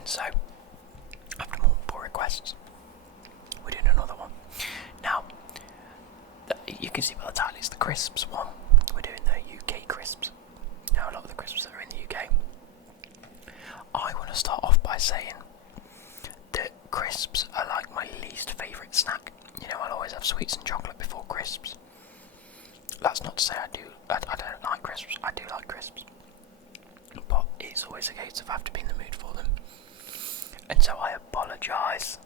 And so, after multiple requests, we're doing another one. Now, you can see by the title, it's the CRISPS one. We're doing the UK CRISPS. Now, a lot of the CRISPS that are in the UK. I want to start off by saying that CRISPS are like my least favourite snack. You know, I'll always have sweets and chocolate before CRISPS. That's not to say I don't like CRISPS. I do like CRISPS. But it's always a case of I have to be in the mood for them. And so I apologise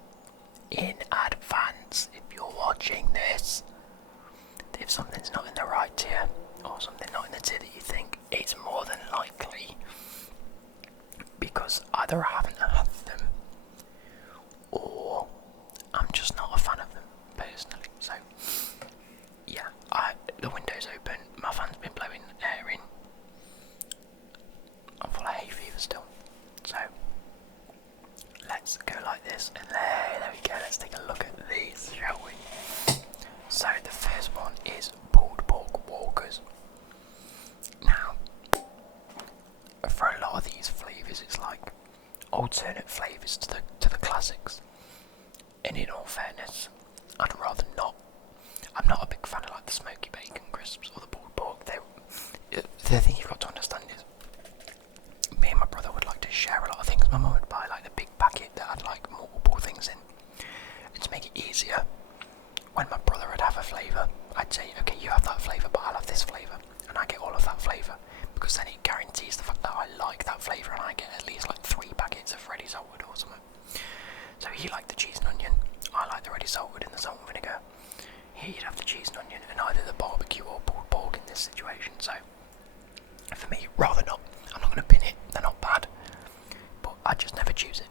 in advance if you're watching this. If something's not in the right tier, or something not in the tier that you think, it's more than likely because either I haven't had them, or I'm just not a fan of them personally. So yeah, the window's open, my fan's been blowing air in, I'm full of hay fever still, so let's go like this, and there we go, let's take a look at these, shall we? So the first one is pulled pork walkers. Now, for a lot of these flavours, it's like alternate flavours to the classics. And in all fairness, I'd rather not. I'm not a big fan of like the smoky bacon crisps or the pulled pork. The thing you've got to understand is, me and my brother would like to share a lot of things. My mum would buy like the big packet that had like multiple things in. And to make it easier, when my brother would have a flavour, I'd say, okay, you have that flavour, but I'll have this flavour, and I get all of that flavour, because then it guarantees the fact that I like that flavour, and I get at least like 3 packets of ready salted or something. So he liked the cheese and onion, I like the ready salted and the salt and vinegar. He'd have the cheese and onion, and either the barbecue or pulled pork in this situation. So for me, rather not. I'm not going to bin it, they're not bad, but I just never choose it.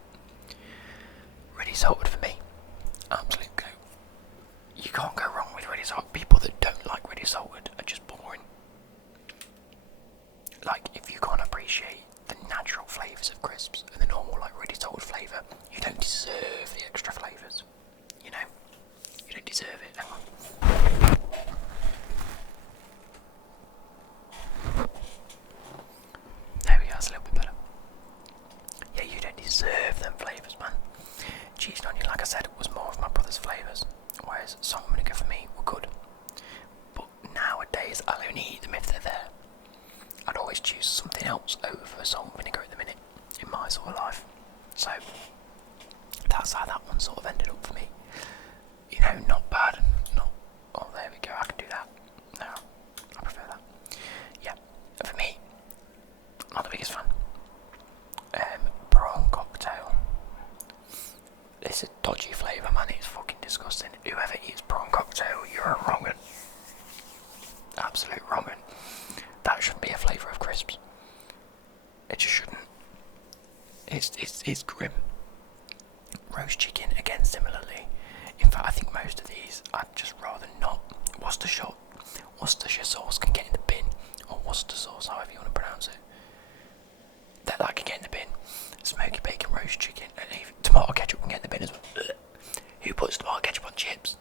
Ready salted for me, absolute go. You can't go wrong with ready salted. People that don't like ready salted are just boring. Like, if you can't appreciate the natural flavours of crisps and the normal like ready salted flavour, you don't deserve the extra flavours. You know? You don't deserve it. Hang on. There we go, that's a little bit better. Yeah, you don't deserve them flavours, man. Cheese and onion, like I said, was more of my brother's flavours, whereas salt and vinegar for me were good. But nowadays, I'll only eat them if they're there. I'd always choose something else over salt and vinegar at the minute in my sort of life. So that's how that one sort of ended up for me. You know, not bad. Not. Oh, there we go. I can do that. No, I prefer that. Yeah, for me, not the biggest fan. Prawn cocktail. It's a dodgy flavour, man. It's fucking disgusting. Whoever eats prawn cocktail, you're a wrong'un. Absolute wrong'un. That shouldn't be a flavour of crisps. It just shouldn't. It's grim. Roast chicken, again, similarly. In fact, I think most of these I'd just rather not. Worcestershire sauce can get in the bin, or Worcester sauce, however you want to pronounce it. That can get in the bin. Smoky bacon roast chicken, and even tomato ketchup can get in the bin as well. Who puts tomato ketchup on chips?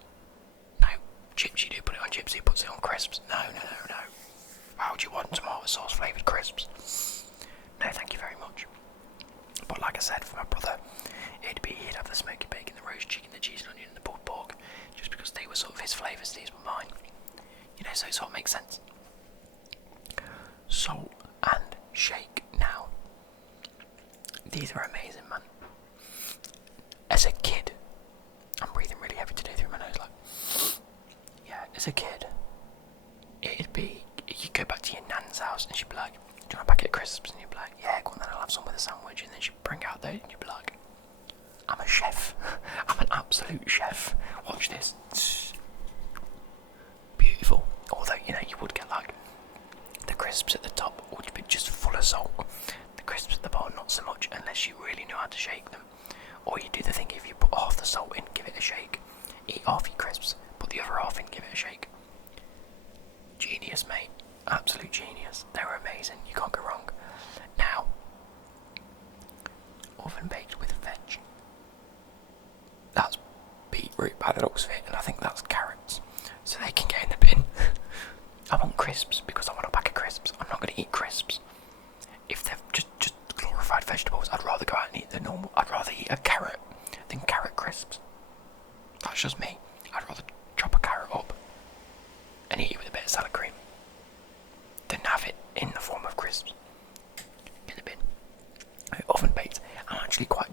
No, chips you do put it on chips. Who puts it on crisps? No. Why would you want tomato sauce flavoured crisps? No, thank you very much. But like I said, for my brother, he'd have the smoky bacon, the roast chicken, the cheese and onion, and the pulled pork, just because they were sort of his flavours, these were mine. You know, so it sort of makes sense. Salt and shake now. These are amazing, man. As a kid, I'm breathing really heavy today through my nose, like, yeah, as a kid, it'd be, you go back to your nan's house and she'd be like, do you want a packet of crisps? And you'd be like, yeah, go on then, I'll have some with a sandwich. And then she'd bring out those and you'd be like, I'm a chef. I'm an absolute chef. Watch this. Beautiful. Although, you know, you would get like the crisps at the top would be just full of salt. The crisps at the bottom not so much, unless you really know how to shake them. Or you do the thing, if you put half the salt in, give it a shake. Eat half your crisps, put the other half in, give it a shake. Genius, mate. Absolute genius. They were amazing. You can't go wrong. Now, oven baked with veg. That's beetroot by the looks of it, and I think that's carrots. So they can get in the bin. I want crisps because I want a pack of crisps. I'm not going to eat crisps. If they're just glorified vegetables, I'd rather go out and eat the normal. salad cream. Didn't have it in the form of crisps. In the bin. Oven baked. I'm actually quite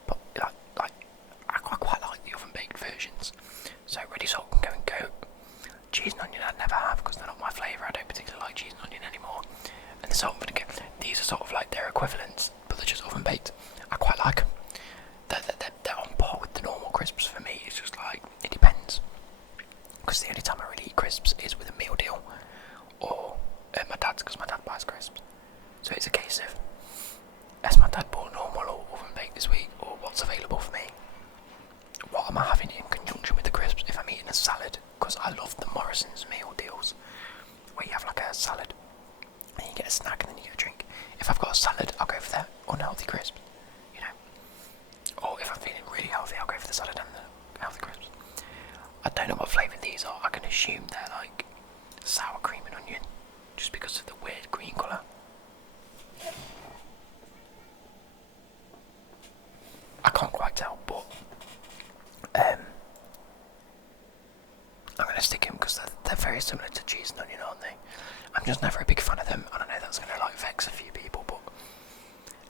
I quite like the oven baked versions. So ready salt can go and goat. Cheese and onion I'd never have because they're not my flavour. I don't particularly like cheese and onion anymore. And the salt and vinegar. These are sort of like their equivalents, but they're just oven baked. I quite like them. They're on par with the normal crisps for me. It's just like, it depends. Because the only time I really eat crisps is with a meal deal or at my dad's, because my dad buys crisps. So it's a case of, has my dad bought normal or oven baked this week, or what's available for me? What am I having in conjunction with the crisps if I'm eating a salad? Because I love the Morrison's meal deals, where you have like a salad, and you get a snack and then you get a drink. If I've got a salad, I'll go for the unhealthy crisps, you know. Or if I'm feeling really healthy, I'll go for the salad and the healthy crisps. I don't know what flavour these are. I can assume they're like sour cream and onion, just because of the weird green colour. I can't quite tell, but I'm going to stick in because they're very similar to cheese and onion, aren't they? I'm just never a big fan of them, and I know that's going to like vex a few people, but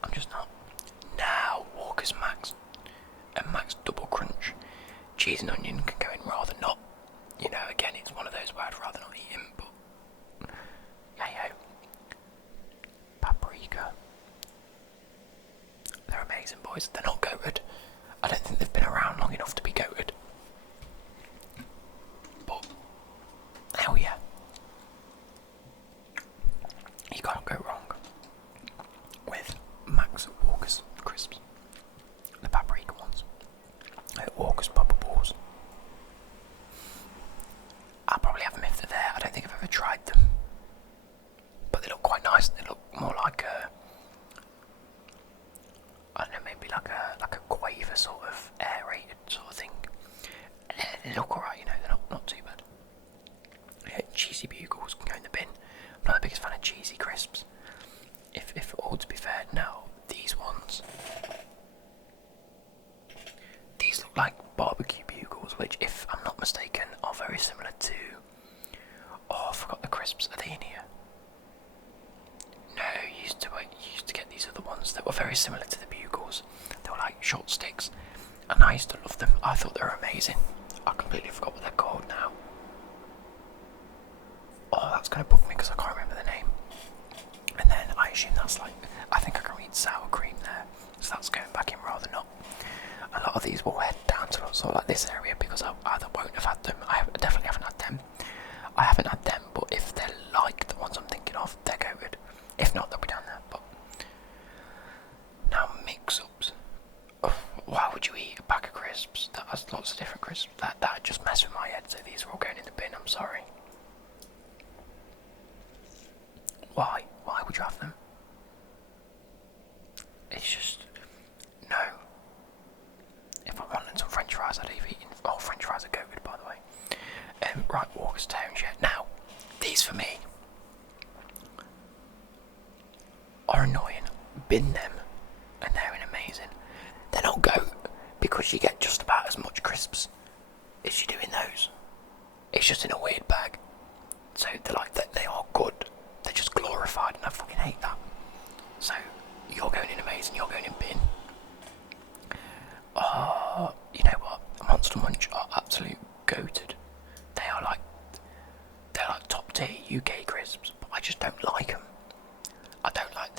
I'm just not. Now, Walker's Max and Max Double Crunch. Cheese and onion can go in rather not. You know, again, it's one of those where I'd rather not eat them, but hey-ho. Paprika. They're amazing, boys. They're not goated. I don't think they've been around long enough to be goated. But, hell yeah. You can't go wrong with Max Walker's crisps. The paprika ones. Walker's Papa Balls. I'll probably have them if they're there. I don't think I've ever tried them. But they look quite nice. They look more like I don't know, maybe like a quaver sort of aerated sort of thing. They look alright, you know, they're not too bad. Cheesy bugles can go in the bin. I'm not the biggest fan of cheesy crisps. If all to be fair, now these ones, these look like barbecue bugles, which if I'm not mistaken are very similar to, oh I forgot the crisps, are they in here? No, you used to get these other ones that were very similar to the bugles. They were like short sticks, and I used to love them. I thought they were amazing. I completely forgot what they're called now. Oh, that's going to bug me because I can't remember the name. And then I assume that's like, I think I can read sour cream there, so that's going back in rather not. A lot of these will head down to sort of like this area because I either won't have had them. Definitely haven't had them. I haven't had them, but if they're like the ones I'm thinking of, they're good. If not, they'll be down there. But now mix-ups. Oh, why would you eat a pack of crisps that has lots of different crisps? That just messed with my head. So these are all going in the bin. I'm sorry. Why? Why would you have them? It's just no. If I wanted some French fries, I'd have eaten. Oh, French fries are good, by the way. Right, Walker's Towns. Yeah. Now, these for me are annoying. Bin them, and they're amazing. They're not goat because you get just about as much crisps as you do in those. It's just in a weird bag. So they're like they are good. They're just glorified, and I fucking hate that. So you're going in amazing. You're going in bin. You know what? Monster Munch are absolute goated. They're like top tier UK crisps, but I just don't like them. I don't like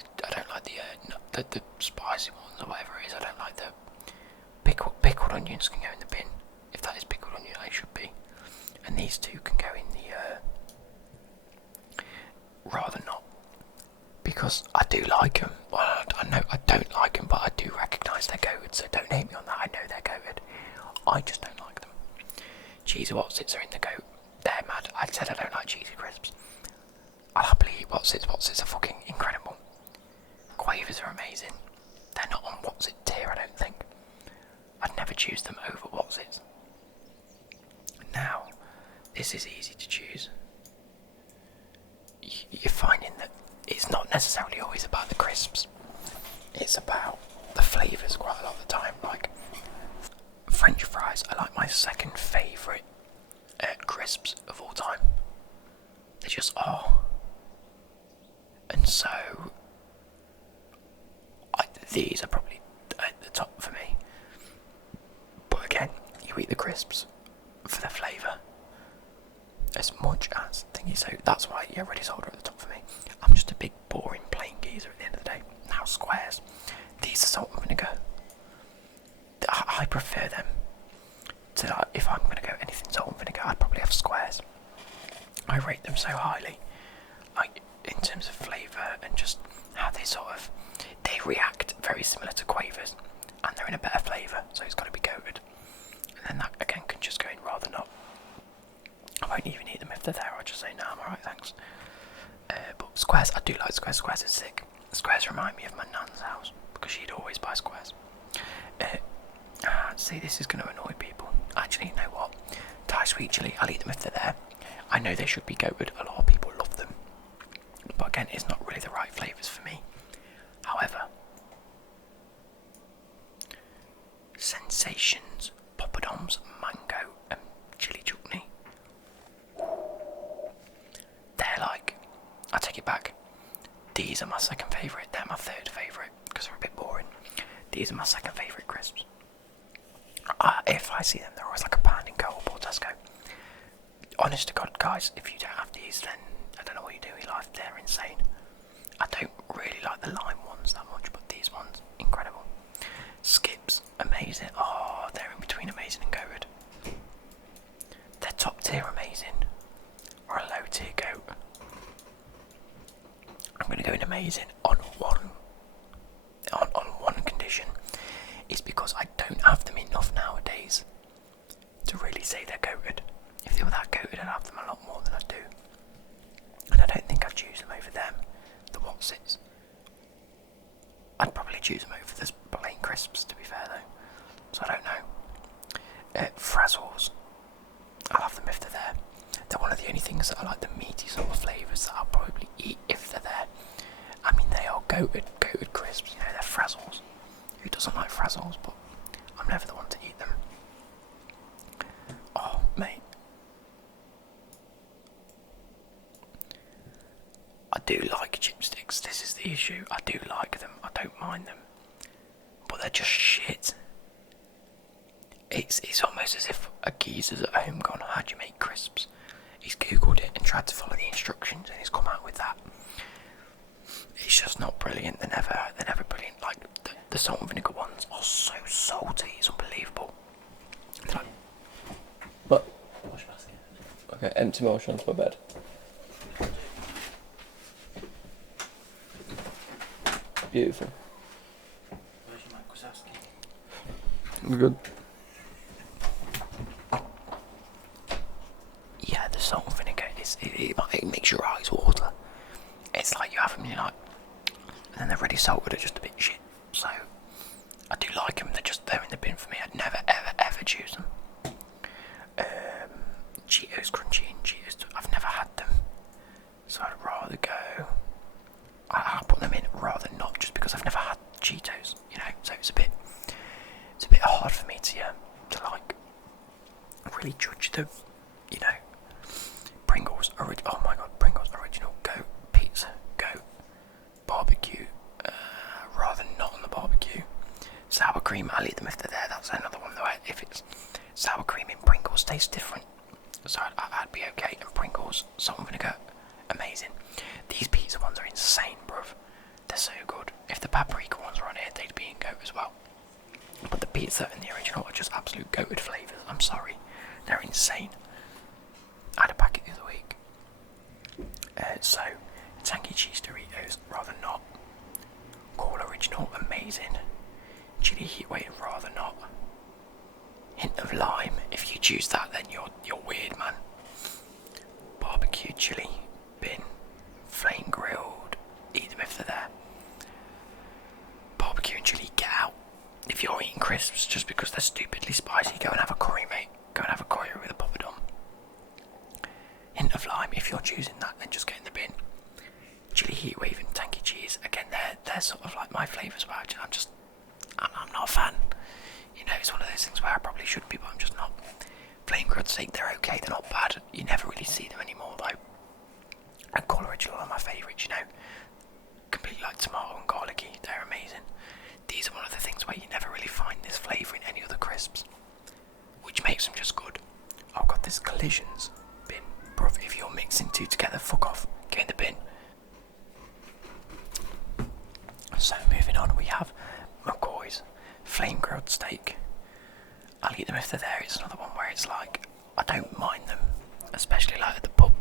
the spicy ones or whatever it is. I don't like the pickled onions can go in the bin. If that is pickled onion, it should be. And these two can go in the rather not, because I do like them. Well, I know I don't like them, but I do recognise they're goated. So don't hate me on that. I know they're goated. I just don't like them. Cheesy Wotsits are in the goat. They're mad. I said I don't like cheesy crisps. I'll happily eat Wotsits. Wotsits are fucking incredible. Quavers are amazing. They're not on Wotsit tier, I don't think. I'd never choose them over Wotsits. Now, this is easy to choose. You're finding that it's not necessarily always about the crisps. It's about the flavours quite a lot of the time. Like French fries are like my second favourite crisps of all time. They're just are. And so, these are probably at the top for me. But again, you eat the crisps for the flavour as much as thingy, so that's why Ready Solder at the top for me. I'm just a big boring plain geezer at the end of the day. Now squares, these are salt and vinegar. I prefer them to, if I'm going to go anything salt and vinegar, I'd probably have squares. I rate them so highly, like in terms of flavour and just how they react very similar to Quavers, and they're in a better flavour, so it's got to be goated. And then that again can just go in rather not. I won't even eat them if they're there, I'll just say, no, I'm alright, thanks. But squares, I do like squares. Squares are sick. Squares remind me of my nan's house, because she'd always buy squares. See, this is going to annoy people. Actually, you know what? Thai sweet chilli, I'll eat them if they're there. I know they should be goated, a lot of people love them. But again, it's not really the right flavours for me. However, Sensations, poppadoms, mango and chili chutney. They're like, I take it back. These are my second favourite. They're my third favourite because they're a bit boring. These are my second favourite crisps. If I see them, they're always like a pound in Co-op or Tesco. Honest to God, guys, if you don't have these, then I don't know what you do in life. They're insane. I don't really like the lime ones that much, but these ones, incredible. Skips, amazing. Oh, they're in between amazing and goated. They're top tier amazing, or a low tier goat. I'm going to go in amazing on one condition. Is because I don't have them enough nowadays to really say they're goated. If they were that goated, I'd have them a lot more than I do. And I don't think I'd choose them over them, the Watsits. I'd probably choose them over the plain crisps, to be fair though. So I don't know. Frazzles, I'll have them if they're there. They're one of the only things that I like, the meaty sort of flavours that I'll probably eat if they're there. I mean, they are goated crisps, you know, they're Frazzles. Who doesn't like Frazzles? But I'm never the one to eat them. Oh, mate. I do like chipsticks, this is the issue. I do like them, I don't mind them. But they're just shit. It's almost as if a geezer's at home gone, how do you make crisps? He's googled it and tried to follow the instructions and he's come out with that. It's just not brilliant, they're never brilliant. Like, the salt and vinegar ones are so salty, it's unbelievable. They're like, what? Wash basket. Okay, empty my wash onto my bed. Beautiful. Where's your Mike Wazowski? We're good. Yeah, the salt and vinegar, it makes your eyes water. It's like you have them, you're like, and then they're ready salted, are just a bit shit. So, I do like them, they're in the bin for me. I'd never ever choose them. Cheetos crunchy and Cheetos, I've never had them. So I'd rather go, I'll put them in rather not, just because I've never had Cheetos, you know, so it's a bit hard for me to like, really judge the, you know. Pringles, oh my god, Pringles original, goat, pizza, goat, barbecue, rather not on the barbecue. Sour cream, I'll eat them if they're there, that's another one though. If it's sour cream in Pringles, tastes different, so I'd be okay. And Pringles, salt and vinegar, amazing. These pizza ones are insane, bruv. They're so good. If the paprika ones were on here, they'd be in goat as well. But the pizza and the original are just absolute goated flavours, I'm sorry. They're insane. I had a packet the other week. So, tangy cheese Doritos, rather not. Cool original, amazing. Chili heatwave, rather not. Hint of lime, if you choose that, then you're weird, man. Barbecue chili, bin, flame grilled, eat them if they're there. Barbecue and chili, get out. If you're eating crisps just because they're stupidly spicy, go and have a curry, mate. Go and have a curry with a poppadom. Hint of lime, if you're choosing that, then just get in the bin. Chili heatwave and tangy cheese, again, they're sort of like my flavours, but I'm not a fan. You know, it's one of those things where I probably should be, but I'm just not. Flame grilled steak, they're okay, they're not bad. You never really see them anymore though. original are my favourites, you know. Completely like tomato and garlicky, they're amazing. These are one of the things where you never really find this flavour in any other crisps, which makes them just good. Oh god, this collisions bin. Bruv, if you're mixing two together, fuck off. Get in the bin. So moving on, we have McCoy's flame grilled steak. I'll eat them if they're there. It's another one where it's like, I don't mind them, especially like at the pub.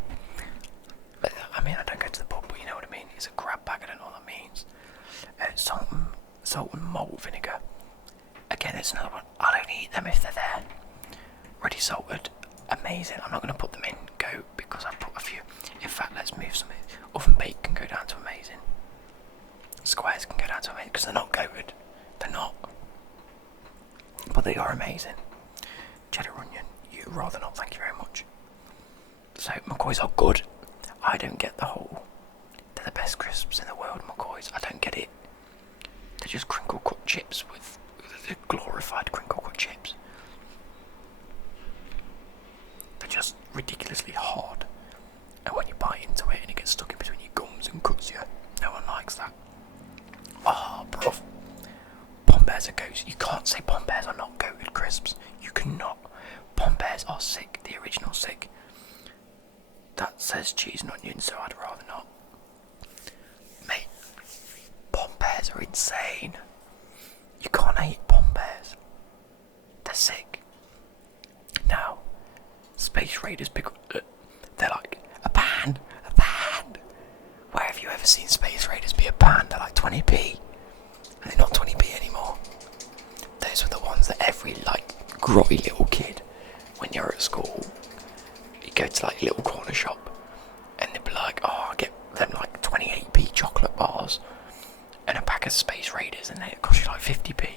I mean, I don't go to the pub, but you know what I mean. It's a grab bag, I don't know what that means. Salt and malt vinegar. Again, it's another one. I don't eat them if they're there. Ready salted, amazing. I'm not going to put them in go because I've put a few. In fact, let's move some. Oven baked can go down to amazing. Squares can go down to amazing because they're not goated. They're not. But they are amazing. Cheddar onion, you rather not, thank you very much. So, McCoy's are good. I don't get the whole, they're the best crisps in the world, McCoy's. I don't get it. They're just crinkle cut chips with the glorified crinkle cut chips. They're just ridiculously hard. And when you bite into it and it gets stuck in between your gums and cuts you, no one likes that. Oh, bruv. Pombears are goats. You can't say Pombears are not goated crisps. You cannot. Pombears are sick. The original sick. That says cheese and onion, so I'd rather not. Mate, Pombears are insane. You can't eat Pombears. They're sick. Now, Space Raiders pickle. They're like a pan. A pan. Where have you ever seen Space Raiders be a pan? They're like 20p. And they're not 20p anymore. Those were the ones that every like grotty little kid, when you're at school, you go to like a little corner shop and they'd be like, oh, I'll get them like 28p chocolate bars and a pack of Space Raiders and they cost you like 50p.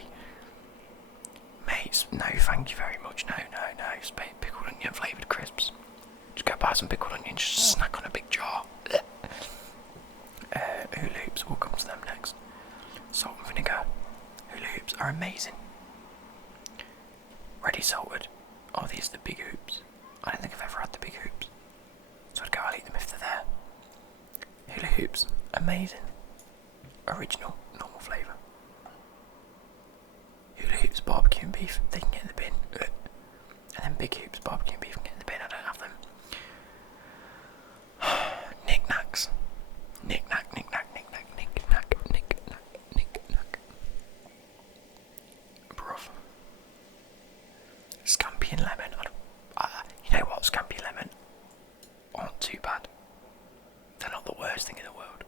Mate, no thank you very much. No. Pickled onion flavoured crisps. Just go buy some pickled onion, just snack on a big jar. Hula hoops, we'll come to them next. Salt and vinegar. Hula hoops are amazing. Ready salted. Oh, these are the big hoops. I don't think I've ever had the big hoops. So I'll eat them if they're there. Hula hoops, amazing. Original, normal flavour. Hula hoops, barbecue and beef, they can get in the bin. And then big hoops, barbecue and beef can get in the bin, I don't have them. Knick-knacks. Knick-knack. Bruv. Scampi and lemon. You know what, scampi and lemon aren't too bad. They're not the worst thing in the world.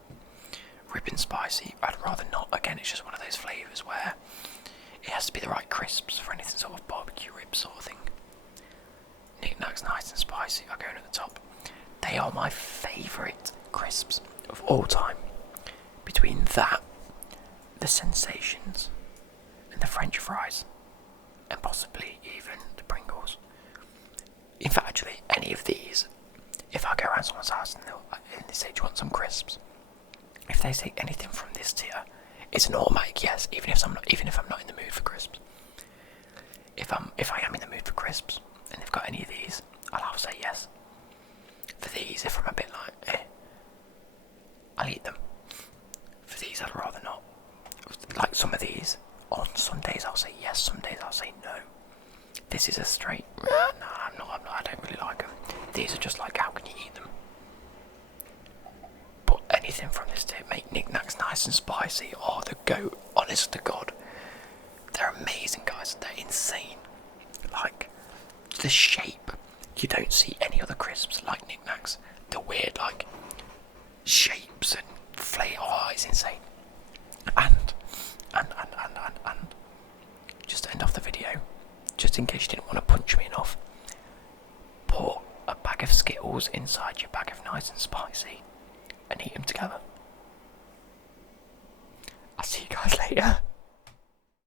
Rib and spicy, I'd rather not. Again, it's just one of those flavours where it has to be the right crisps for anything sort of barbecue rib sort of thing. Knick-knacks, nice and spicy, are going at the top. They are my favourite crisps of all time. Between that, the Sensations, and the French fries, and possibly even the Pringles. In fact, actually, any of these, if I go around someone's house and they say, do you want some crisps? If they say anything from this tier, it's an automatic yes, even if I'm not in the mood for crisps. If I am in the mood for crisps, and they've got any of these, I'll say yes. For these, if I'm a bit like, I'll eat them. For these, I'd rather not. Like some of these, on some days I'll say yes, some days I'll say no. This is a straight, no, I'm not, I don't really like them. These are just like, how can you eat them? But anything from this tip, make knick-knacks nice and spicy. Oh, the goat, honest to God. They're amazing, guys, they're insane. Like, the shape, you don't see any other crisps like knick-knacks. The weird, like, shapes and flavour, oh, it's insane. And just to end off the video, just in case you didn't want to punch me enough, put a bag of Skittles inside your bag of nice and spicy and eat them together. I'll see you guys later.